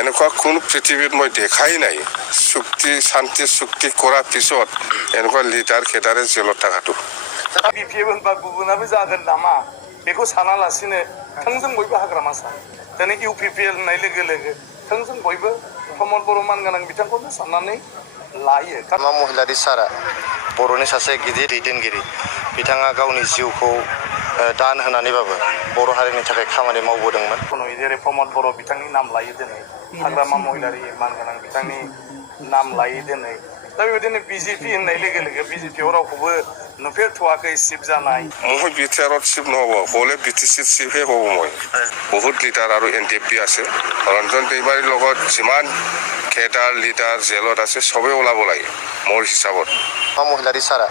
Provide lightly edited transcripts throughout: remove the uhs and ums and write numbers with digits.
এনেকুৱা কোনো পৃথিৱীত মই দেখাই নাই চুক্তি শান্তি চুক্তি কৰাৰ পিছত এনেকুৱা লিডাৰ কেডাৰে জেলত থাকাটো BPF बा गुबुनाबो जागोन नामा बेखौ सानालासिनो थोंजों बयबो हाग्रामा सान दिनै UPPL होननाय लोगो लोगो थोंजों बयबो प्रमद बर' मानगोनां बिथांखौनो साननानै लायो। मा महिलारि सारा बर'नि सासे गिदिर दैदेनगिरि बिथाङा गावनि जिउखौ दान होनानैबाबो बर' हारिनि थाखाय खामानि मावबोदोंमोन। जेरै प्रमद बर' बिथांनि नाम लायो दिनै हाग्रामा महिलारि मानगोनां बिथांनि नाम लायो दिनै दा बेबायदिनो BJP होननाय लोगो लोगो BJPआव रावखौबो नुफेरथ'वाखै सिफ जानाय মই BTRত চিফ নহ'ব হ'লে BTCত চিফহে হ'ব মই বহুত লিডাৰ আৰু NDP আছে ৰঞ্জন দৈমাৰীৰ লগত যিমান কেডাৰ লিডাৰ জেলত আছে সবেই ওলাব লাগে মোৰ হিচাপত मा महिलारि सारा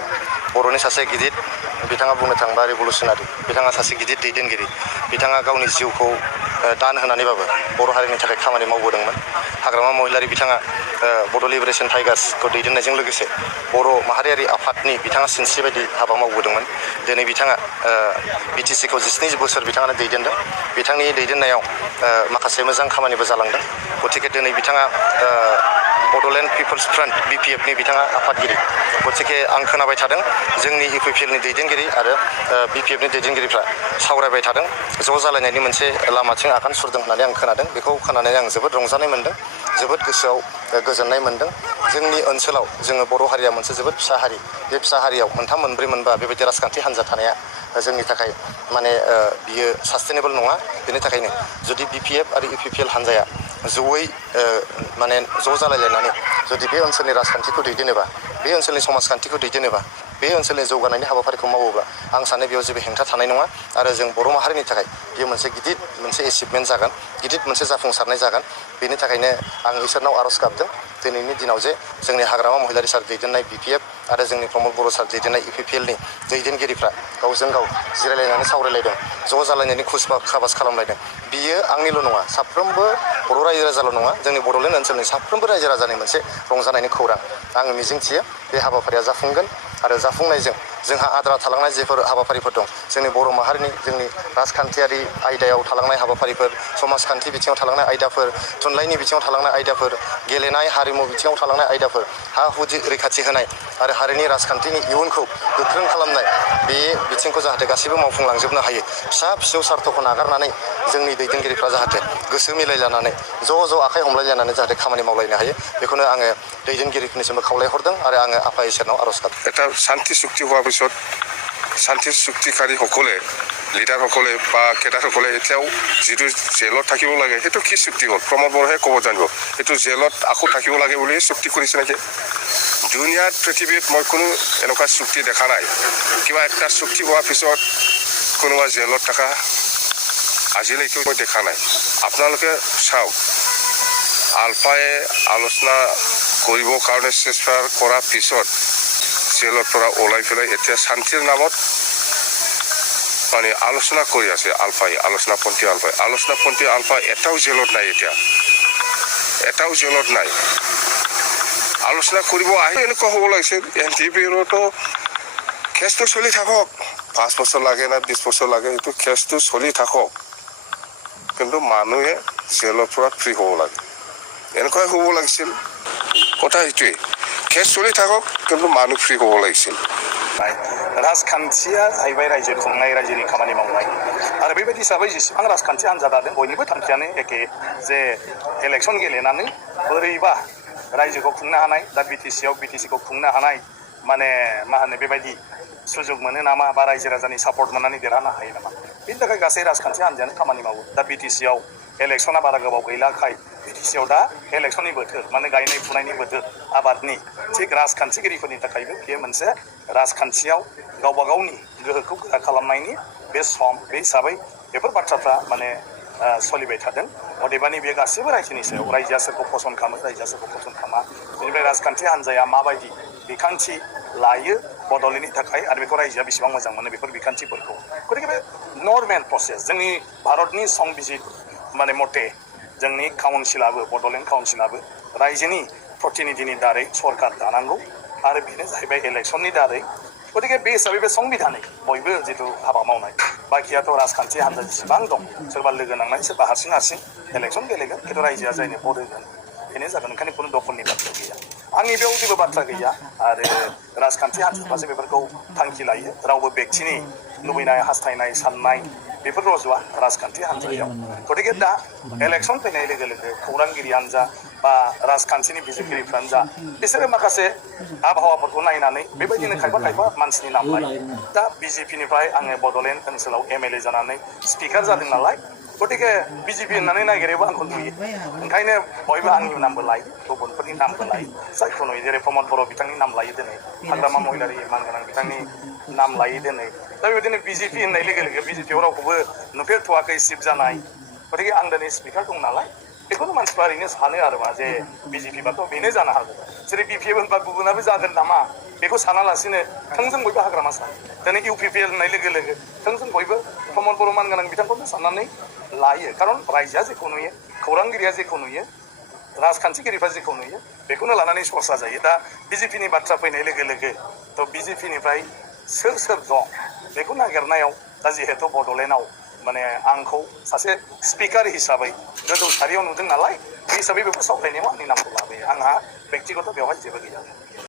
बर'नि सासे गिदिर बिथाङा बुंनो थाङोबा रिभलुसनारि बिथाङा सासे गिदिर दैदेनगिरि बिथाङा गावनि जिउखौ दान होनानैबाबो बर' हारिनि थाखाय खामानि मावबोदोंमोन। हाग्रामा महिलारि बिथाङा बड' लिबारेसन टाइगार्सखौ दैदेननायजों लोगोसे बर' माहारियारि आफादनि बिथाङा सिनस्रि बायदि हाबा मावबोदोंमोन। दिनै बिथाङा BTCखौ 17 बोसोर बिथाङानो दैदेनदों। बिथांनि दैदेननायाव माखासे मोजां खामानिबो जालांदों। गतिके दिनै बिथाङा बड'लेण्ड पिपल्स फ्रन्ट BPFनि बिथाङा आफादगिरि गतिके आं खोनाबाय थादों जोंनि UPPLनि दैदेनगिरि आरो BPFनि दैदेनगिरिफ्रा सावरायबाय थादों ज' जालायनायनि मोनसे लामाथिं आगान सुरदों होननानै आं खोनादों। बेखौ खोनानै आं जोबोद रंजानाय मोनदों जोबोद गोसोआव गोजोननाय मोनदों। जोंनि ओनसोलाव जोङो बर' हारिया मोनसे जोबोद फिसा हारि बे फिसा हारियाव मोनथाम मोनब्रै मोनबा बेबायदि राजखान्थि हान्जा थानाया जोंनि थाखाय माने बियो सास्टेनेबल नङा। बेनि थाखायनो जुदि BPF आरो UPPL हान्जाया जयै माने ज' जालायलायनानै जुदि बे ओनसोलनि राजखान्थिखौ दैदेनोबा बे ओनसोलनि समाजखान्थिखौ दैदेनोबा बे ओनसोलनि जौगानायनि हाबाफारिखौ मावोब्ला आं सानो बेयाव जेबो हेंथा थानाय नङा आरो जों बर' माहारिनि थाखाय बेयो मोनसे गिदिर मोनसे एचिभमेन्ट जागोन गिदिर मोनसे जाफुंसारनाय जागोन। बेनि थाखायनो आं इसोरनाव आर'ज गाबदों दिनैनि दिनाव जे जोंनि हाग्रामा महिलारि सार दैदेननाय BPF आरो जोंनि प्रमद बर' सार दैदेननाय UPPLनि दैदेनगिरिफ्रा गावजों गाव जिरायलायनानै सावरायलायदों ज' जालायनायनि खाबास खालामलायदों। बियो आंनिल' नङा साफ्रोमबो बर' रायजो राजाल' नङा जोंनि बड'लेण्ड ओनसोलनि साफ्रोमबो रायजो राजानि मोनसे रंजानायनि खौरां। आङो मिजिंथियो बे हाबाफारिया जाफुंगोन आरो जाफुंनायजों जोंहा आद्रा थालांनाय जेफोर हाबाफारिफोर दं जोंनि बर' माहारिनि जोंनि राजखान्थियारि आयदायाव थालांनाय हाबाफारिफोर समाजखान्थि बिथिङाव थालांनाय आयदाफोर थुनलाइनि बिथिङाव थालांनाय आयदाफोर गेलेनाय हारिमु बिथिङाव थालांनाय आयदाफोर हा हु रैखाथि होनाय आरो हारिनि राजखान्थिनि इयुनखौ गोख्रों खालामनाय बे बिथिंखौ जाहाथे गासैबो मावफुंलांजोबनो हायो। फिसा फिसौ सार्थखौ नागारनानै जोंनि दैदेनगिरिफ्रा जाहाथे गोसो मिलायलायनानै ज' ज' आखाइ हमलायलायनानै जाहाथे खामानि मावलायनो हायो बेखौनो आङो दैदेनगिरिफोरनिसिमबो खावलायहरदों आरो आङो आफा इसोरनाव आर'ज गाबदों। এটা শান্তি চুক্তি হোৱাৰ পিছত শান্তি চুক্তিকাৰীসকলে লিডাৰসকলে বা কেডাৰসকলে এতিয়াও যিটো জেলত থাকিব লাগে সেইটো কি চুক্তি হ'ল প্ৰমোদ বৰহে ক'ব জানিব সেইটো জেলত আকৌ থাকিব লাগে বুলি চুক্তি কৰিছে নেকি দুনিয়াত পৃথিৱীত মই কোনো এনেকুৱা চুক্তি দেখা নাই কিবা একটা চুক্তি হোৱাৰ পিছত কোনোবা জেলত থকা আজিলৈকে মই দেখা নাই। আপোনালোকে চাওক আলফায়ে আলোচনা কৰিবৰ কাৰণে চেষ্টা কৰাৰ পিছত জেলৰ পৰা ওলাই পেলাই এতিয়া শান্তিৰ নামত মানে আলোচনা কৰি আছে আলফাই আলোচনাপন্থী আলফা এটাও জেলত নাই এতিয়া এটাও জেলত নাই আলোচনা কৰিব আহি এনেকুৱা হ'ব লাগিছে NDPৰতো কেছটো চলি থাকক 5 বছৰ লাগে না 20 বছৰ লাগে এইটো কেছটো চলি থাকক কিন্তু মানুহে জেলৰ পৰা ফ্ৰী হ'ব লাগে এনেকুৱাই হ'ব লাগিছিল কথা সেইটোৱে কেছ চলি থাকক কিন্তু মানুহ ফ্ৰী হ'ব লাগিছিল। राजखान्थिया जाहैबाय रायजो खुंनाय रायजोनि खामानि मावनाय आरो बेबायदि हिसाबै जेसेबां राजखान्थि हान्जा दादों बयनिबो थांखियानो एखे जे इलेक्सन गेलेनानै बोरैबा रायजोखौ खुंनो हानाय दा BTCखौ खुंनो हानाय माने मा होनो बेबायदि सुजुग मोनो नामा बा रायजो राजानि सापर्ट मोननानै देरहानो हायो नामा बेनि थाखाय गासै राजखान्थि हान्जायानो खामानि मावो। दा BTCआव इलेक्सना बारा गोबाव गैलाखाय BTCआव दा इलेक्सननि बोथोर माने गायनाय फुनायनि बोथोर आबादनि थिग राजखान्थिगिरिफोरनि थाखायबो बेयो मोनसे राजखान्थियाव गावबा गावनि गोहोखौ गोरा खालामनायनि बे सम बे हिसाबै बेफोर बाथ्राफ्रा माने सोलिबाय थादों। अदेबानि बे गासैबो रायजोनि सायाव रायजोआ सोरखौ फसन्द खालामो रायजोआ सोरखौ फसन्द खालामा बेनिफ्राय राजखान्थि हान्जाया माबायदि बिखान्थि लायो बड'लेण्डनि थाखाय आरो बेखौ रायजोआ बेसेबां मोजां मोनो बेफोर बिखान्थिफोरखौ गतिके बे नर्मेल प्रसेस जोंनि भारतनि संबिजित माने मथे जोंनि काउन्सिलाबो बड'लेण्ड काउन्सिलाबो रायजोनि प्रतिनिधिनि दारै सरकार दानांगौ आरो बेनो जाहैबाय इलेक्सननि दारै गतिके बे हिसाबै बे संबिधानिक बयबो जिथु हाबा मावनाय बाखियाथ' राजखान्थि हान्जा जेसेबां दं सोरबा लोगो नांनानै सोरबा हारसिं हारसिं इलेक्सन गेलेगोन खिन्थु रायजोआ जायनो भट होगोन बेनो जागोन ओंखायनो खुनु दखलनि बाथ्रा गैया आंनि बेयाव जेबो बाथ्रा गैया आरो राजखान्थि हान्जाफ्रासो बेफोरखौ थांखि लायो रावबो बेक्तिनि लुबैनाय हास्थायनाय साननाय बेफोर रज'आ राजखान्थि हान्जायाव गतिके दा इलेक्सन फैनाय लोगो लोगो खौरांगिरियानो जा बा राजखान्थिनि बिजिरगिरिफ्रानो जा बिसोरो माखासे आबहावाफोरखौ नायनानै बेबायदिनो खायफा खायफा मानसिनि नाम लायो दा बिजेपिनिफ्राय आङो बड'लेण्ड ओनसोलाव एमएलए जानानै स्पिकार जादों नालाय गतिके बिजेपि होननानै नागिरोबा आंखौ नुयो ओंखायनो बयबो आंनि नामबो लायो गुबुनफोरनि नामबो लायो जायखौ नुयो जेरै प्रमद बर' बिथांनि नाम लायो दिनै हाग्रामा महिलारि मानगोनां बिथांनि नाम लायो दिनै दा बेबायदिनो बिजेपि होननाय लोगो लोगो बिजेपियाव रावखौबो नुफेरथ'वाखै सिफ जानाय गतिके आं दिनै स्पिकार दं नालाय बेखौनो मानसिफ्रा ओरैनो सानो आरो मा जे बिजेपिबाथ' बेनो जानो हागौ जेरै बिपिएफ होनबा गुबुनाबो जागोन नामा बेखौ सानालासिनो थोंजों बयबो हाग्रामा सानो दिनै इउपिपिएल होननाय लोगो लोगो थोंजों बयबो प्रमद बर' मानगोनां बिथांखौनो साननानै लायो खारन रायजोआ जेखौ नुयो खौरांगिरिया जेखौ नुयो राजखान्थिगिरिफ्रा जेखौ नुयो बेखौनो लानानै सरसा जायो दा बिजेपिनि बाथ्रा फैनाय लोगो लोगो थ' बिजेपिनिफ्राय सोर सोर दं बेखौ नागिरनायाव दा जिहेतु बड'लेण्डआव माने आंखौ सासे स्पिकार हिसाबै गोजौ सारियाव नुदों नालाय बे हिसाबै बेखौ सावरायनायाव आंनि नामखौ लाबोयो आंहा बेक्तिगत बेवहाय जेबो गैया